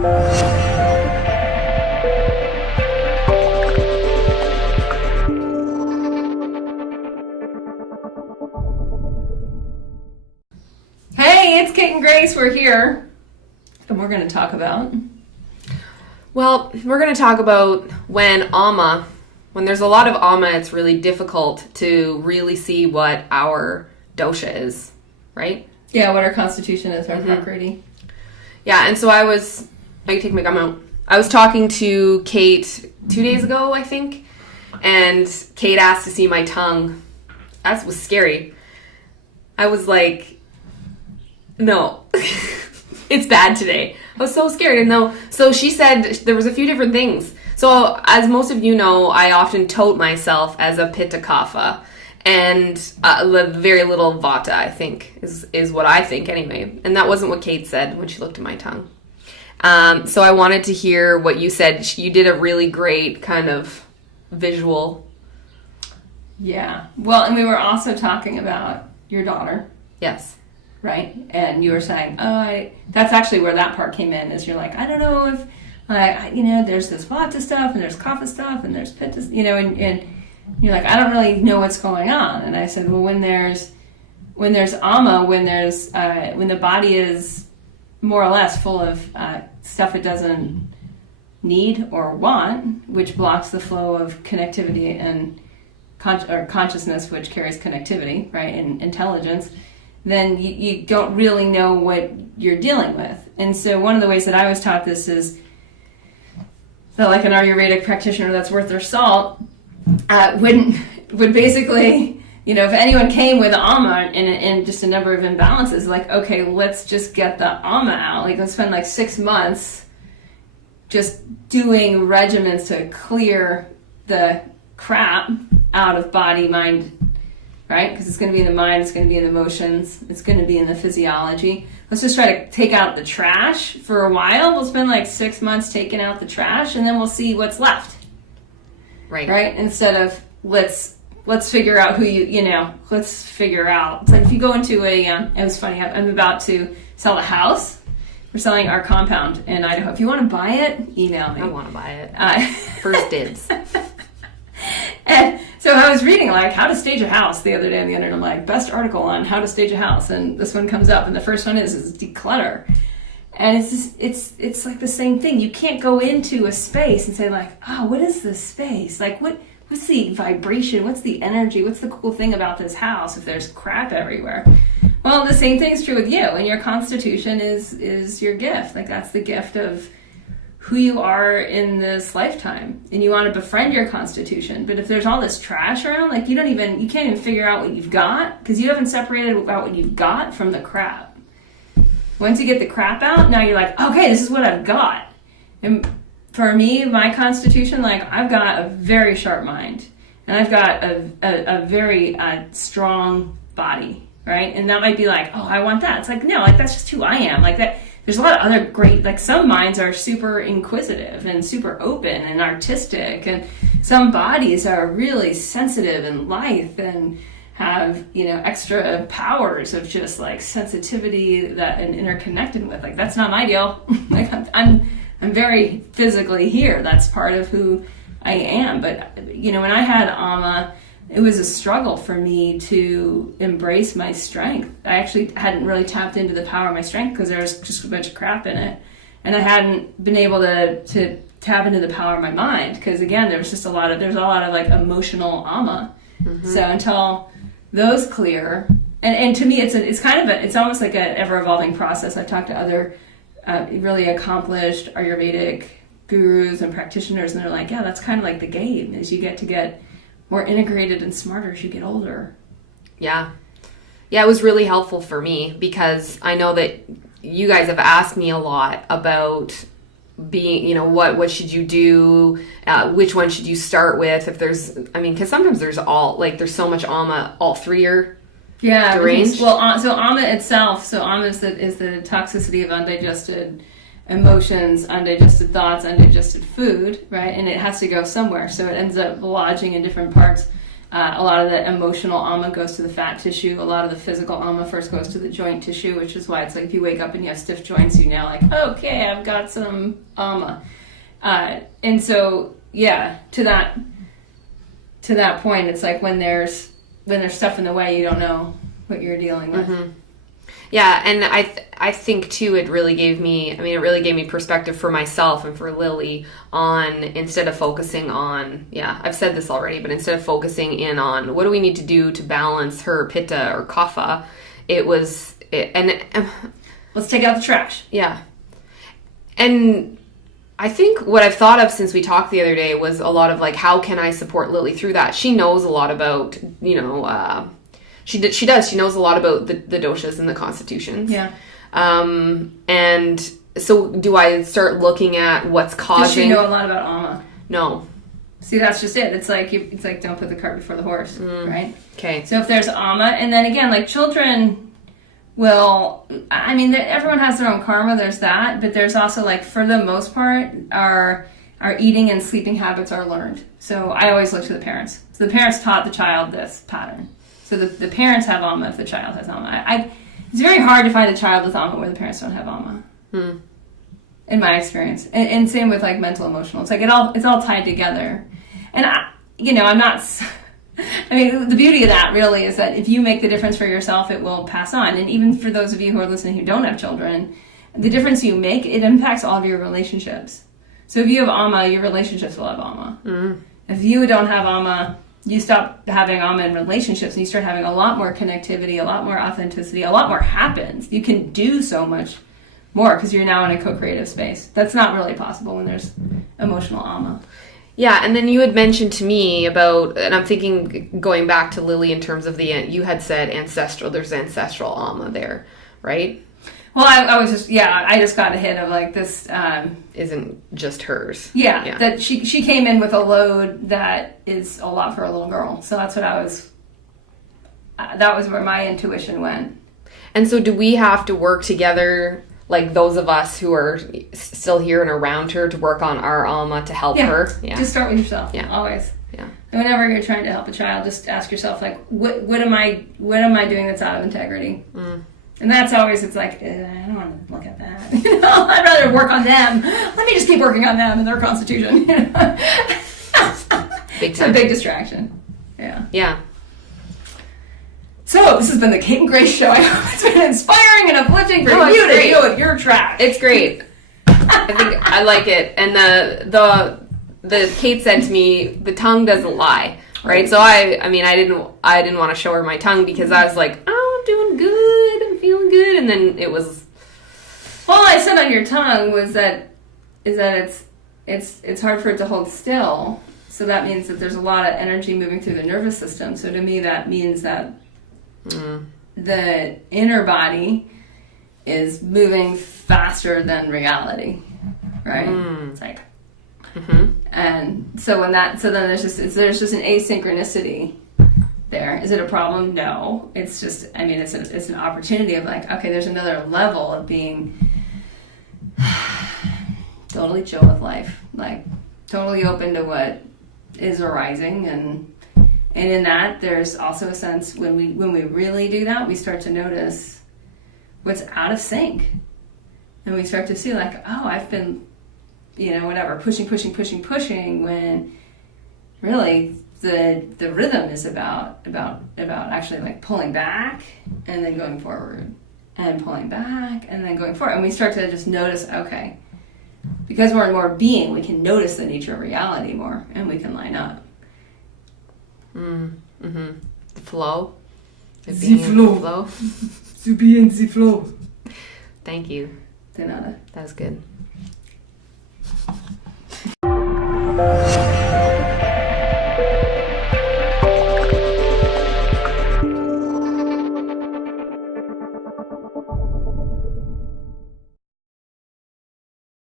Hey, it's Kate and Grace. We're here, and we're going to talk about... Well, we're going to talk about when there's a lot of ama, it's really difficult to really see what our dosha is, right? Yeah, what our constitution is, our Prakriti. Yeah, and so I can take my gum out. I was talking to Kate 2 days ago, I think, and Kate asked to see my tongue. That was scary. I was like, no, it's bad today. I was so scared. So she said there was a few different things. So as most of you know, I often tote myself as a pitta kapha, and very little vata, I think, is what I think anyway. And that wasn't what Kate said when she looked at my tongue. So I wanted to hear what you said. You did a really great kind of visual. Yeah. Well, and we were also talking about your daughter. Yes. Right? And you were saying, that's actually where that part came in, is you're like, I don't know if, there's this vata stuff, and there's kapha stuff, and there's pitta, and you're like, I don't really know what's going on. And I said, well, when there's ama, when the body is more or less full of stuff it doesn't need or want, which blocks the flow of connectivity and consciousness, which carries connectivity, right, and intelligence, then you don't really know what you're dealing with. And so one of the ways that I was taught this is that, like, an Ayurvedic practitioner that's worth their salt would basically, if anyone came with ama and just a number of imbalances, like, okay, let's just get the ama out. Like, let's spend like 6 months just doing regimens to clear the crap out of body, mind, right? Because it's going to be in the mind, it's going to be in the emotions, it's going to be in the physiology. Let's just try to take out the trash for a while. We'll spend like 6 months taking out the trash, and then we'll see what's left. Right? Instead of let's figure out who let's figure out. It's like if you go into it was funny, I'm about to sell a house. We're selling our compound in Idaho. If you want to buy it, email me. I want to buy it. First dibs. And so I was reading like how to stage a house the other day on the internet. I'm like, best article on how to stage a house, and this one comes up, and the first one is declutter. And it's like the same thing. You can't go into a space and say like, what is this space? Like what's the vibration? What's the energy? What's the cool thing about this house if there's crap everywhere? Well, the same thing is true with you, and your constitution is your gift. Like, that's the gift of who you are in this lifetime, and you want to befriend your constitution. But if there's all this trash around, like, you can't even figure out what you've got, because you haven't separated out what you've got from the crap. Once you get the crap out, now you're like, okay, this is what I've got. And for me, my constitution, like, I've got a very sharp mind, and I've got a very strong body, right? And that might be like, I want that. It's like, no, like, that's just who I am. Like, that. There's a lot of other great, like, some minds are super inquisitive and super open and artistic, and some bodies are really sensitive and lithe and have, extra powers of just like sensitivity and interconnected with. Like, that's not my deal. Like, I'm very physically here. That's part of who I am. But, when I had ama, it was a struggle for me to embrace my strength. I actually hadn't really tapped into the power of my strength because there was just a bunch of crap in it. And I hadn't been able to tap into the power of my mind because, again, there's a lot of like emotional ama. Mm-hmm. So until those clear, and to me it's almost like an ever-evolving process. I've talked to other really accomplished Ayurvedic gurus and practitioners, and they're like, yeah, that's kind of like the game, is you get more integrated and smarter as you get older. Yeah, it was really helpful for me because I know that you guys have asked me a lot about being, what should you do? Which one should you start with? If there's, because sometimes there's so much ama, all three are deranged. Well, so ama itself, ama is the toxicity of undigested emotions, undigested thoughts, undigested food, right? And it has to go somewhere, so it ends up lodging in different parts A lot of the emotional ama goes to the fat tissue. A lot of the physical ama first goes to the joint tissue, which is why it's like if you wake up and you have stiff joints, you now like, okay, I've got some ama. And so, yeah, to that point, it's like when there's stuff in the way, you don't know what you're dealing with. Mm-hmm. Yeah, and I think too, it really gave me perspective for myself and for Lily on, instead of focusing on, I've said this already, but instead of focusing in on what do we need to do to balance her pitta or kapha, let's take out the trash. Yeah. And I think what I've thought of since we talked the other day was a lot of like, how can I support Lily through that? She knows a lot about, she does. She knows a lot about the doshas and the constitutions. Yeah. And so do I start looking at what's causing... Does she know a lot about ama? No. See, that's just it. It's like don't put the cart before the horse, right? Okay. So if there's ama, and then again, like children will... I mean, everyone has their own karma. There's that. But there's also, like, for the most part, our eating and sleeping habits are learned. So I always look to the parents. So the parents taught the child this pattern. So the parents have ama if the child has ama. It's very hard to find a child with ama where the parents don't have ama. In my experience. And same with like mental, emotional. It's like it's all tied together. And I'm not... I mean, the beauty of that really is that if you make the difference for yourself, it will pass on. And even for those of you who are listening who don't have children, the difference you make, it impacts all of your relationships. So if you have ama, your relationships will have ama. If you don't have ama, you stop having ama in relationships and you start having a lot more connectivity, a lot more authenticity, a lot more happens. You can do so much more because you're now in a co-creative space. That's not really possible when there's emotional ama. Yeah, and then you had mentioned to me about, and I'm thinking going back to Lily in terms of you had said there's ancestral ama there, right? Well, I just got a hit of like this... isn't just hers. Yeah, that she came in with a load that is a lot for a little girl. So that's what that was where my intuition went. And so do we have to work together, like those of us who are still here and around her, to work on our ama to help her? Yeah, just start with yourself. Yeah, always. Yeah. And whenever you're trying to help a child, just ask yourself, like, what am I doing that's out of integrity? And that's always, it's like, I don't want to look at that. I'd rather work on them. Let me just keep working on them and their constitution. Big time. It's a big distraction. Yeah. Yeah. So, this has been the Kate and Grace Show. I hope it's been inspiring and uplifting for you to deal with your trash. It's great. I think I like it. And the Kate said to me, the tongue doesn't lie. Right? So I didn't want to show her my tongue because I was like, oh, I'm doing good. I'm feeling good. And then it was... All I said on your tongue is that it's hard for it to hold still. So that means that there's a lot of energy moving through the nervous system. So to me, that means that the inner body is moving faster than reality, right? It's like, and so then there's just an asynchronicity there. Is it a problem? No, it's just, I mean, it's an opportunity of like, okay, there's another level of being totally chill with life, like totally open to what is arising, and in that there's also a sense when we really do that, we start to notice what's out of sync, and we start to see like, oh, I've been, pushing when really the rhythm is about actually like pulling back and then going forward and pulling back and then going forward, and we start to just notice, okay, because we're in more being, we can notice the nature of reality more, and we can line up. The flow. The flow. To be in the flow. Thank you. De nada. That was good.